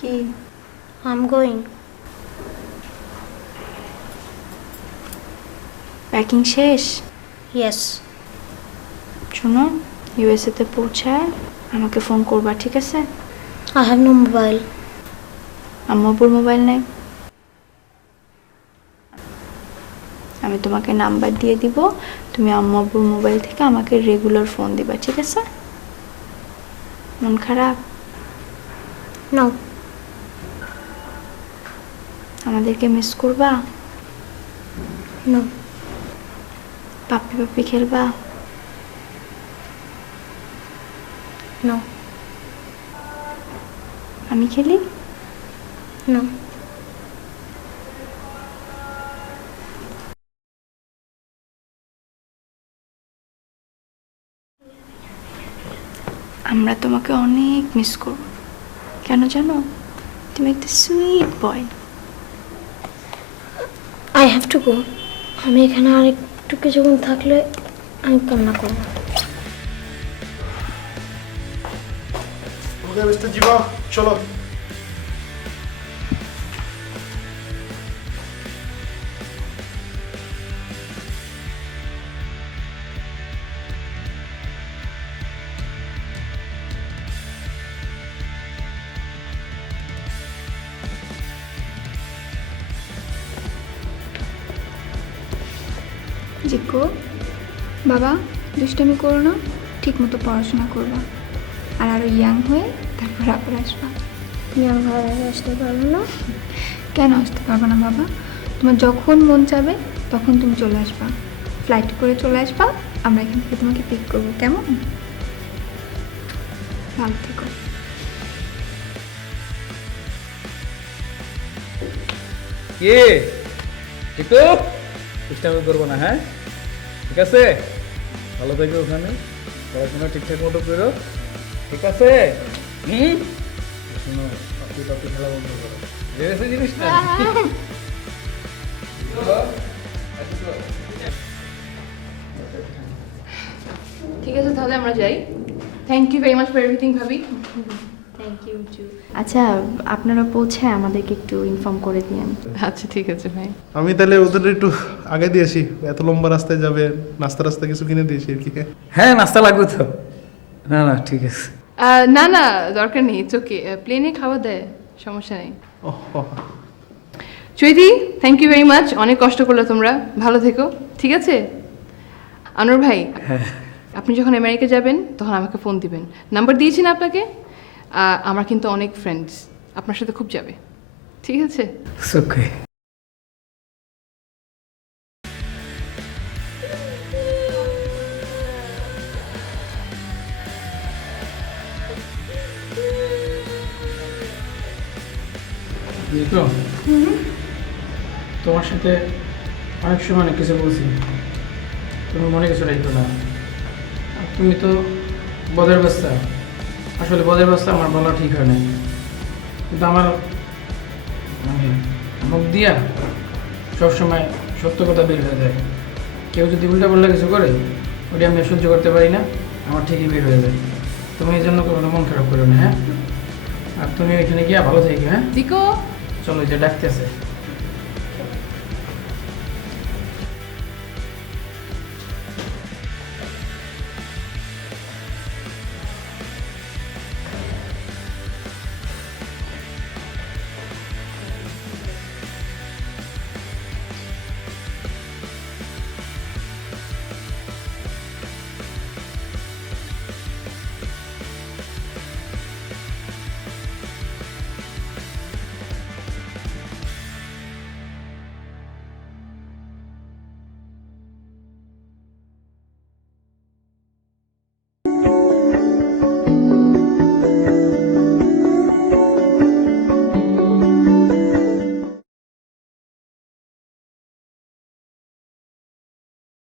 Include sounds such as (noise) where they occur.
কি I'm going. Packing শেষ Yes. শোনো ইউএসএতে পৌঁছায় আমাকে ফোন করবা ঠিক আছে I have no mobile. আম্মাপুর মোবাইল নেই আমি তোমাকে নাম্বার দিয়ে দিব তুমি আম্মাপুর মোবাইল থেকে আমাকে রেগুলার ফোন দিবা ঠিক আছে মন খারাপ No. আমাদেরকে মিস করবা No. পাপ্পি খেলবা. আমি খেলি No. আমরা তোমাকে অনেক মিস করব কেন জানো তুমি একটা sweet boy Have to go. আমি এখানে আর একটু কিছুক্ষণ থাকলে আমি কান্না করব ওকে মিস্টার চলো জিকো বাবা, দুষ্টামি করো না ঠিক মতো পড়াশোনা করবা। আর আরও ইয়াং হয়ে তারপর আবার আসবা। তুমি আমার ঘরে আসতে পারবে না? কেন আসতে পারবে না বাবা? তোমার যখন মন চাবে, তখন তুমি চলে আসবা। ফ্লাইট করে চলে আসবা, আমরা এখান থেকে তোমাকে পিক করব, কেমন? ভালো থেকো। কে? টিকু দুষ্টামি করব না হ্যাঁ? ঠিক আছে? ভালো থাকবে ওখানে। পড়াশোনা ঠিকঠাক মতো করো। ঠিক আছে? হুম? শোনো পাপি পাপি খেলা বন্ধ করো। বুঝেছে জিনিসটা (laughs) ঠিক আছে তাহলে আমরা যাই। Thank you very much for everything ভাবি। ইউ টু আচ্ছা আপনারা পৌঁছায় আমাদেরকে একটু ইনফর্ম করে দিন আচ্ছা ঠিক আছে ভাই। আমি তাহলে ওদের একটু আগে দিয়েছি এত লম্বা রাস্তায় যাবে নাস্তা রাস্তা কিছু কিনে দিয়েছি আর কি। হ্যাঁ নাস্তা লাগবে তো। না না ঠিক আছে। না না দরকার নেই ওকে প্লেনে খাওয়া দেয় সমস্যা নেই। Chaiti thank you very much অনেক কষ্ট করলে তোমরা। ভালো থেকো ঠিক আছে? আনুর ভাই হ্যাঁ। আপনি যখন আমেরিকা যাবেন তখন আমাকে ফোন দিবেন। নাম্বার দিয়েছি না আপনাকে? আমার কিন্তু অনেক ফ্রেন্ডস আপনার সাথে খুব যাবে। ঠিক আছে? ওকে তোমার সাথে অনেক সময় অনেক কিছু বলছি। তুমি মনে কিছু রাখতো না। তুমি তো বদের বাস্তা আসলে বদের বাস্তা আমার বলা ঠিক হয় না কিন্তু আমার মানে মুখ দিয়া সবসময় সত্য কথা বের হয়ে যায়। কেউ যদি উল্টা পাল্টা কিছু করে ওটা আমি সহ্য করতে পারি না আমার ঠিকই বের হয়ে যায়। তুমি এই জন্য কোনো মন খারাপ করো না হ্যাঁ? আর তুমি এখানে গিয়া ভালো থাকি হ্যাঁ? চলো যে ডাকতেছে।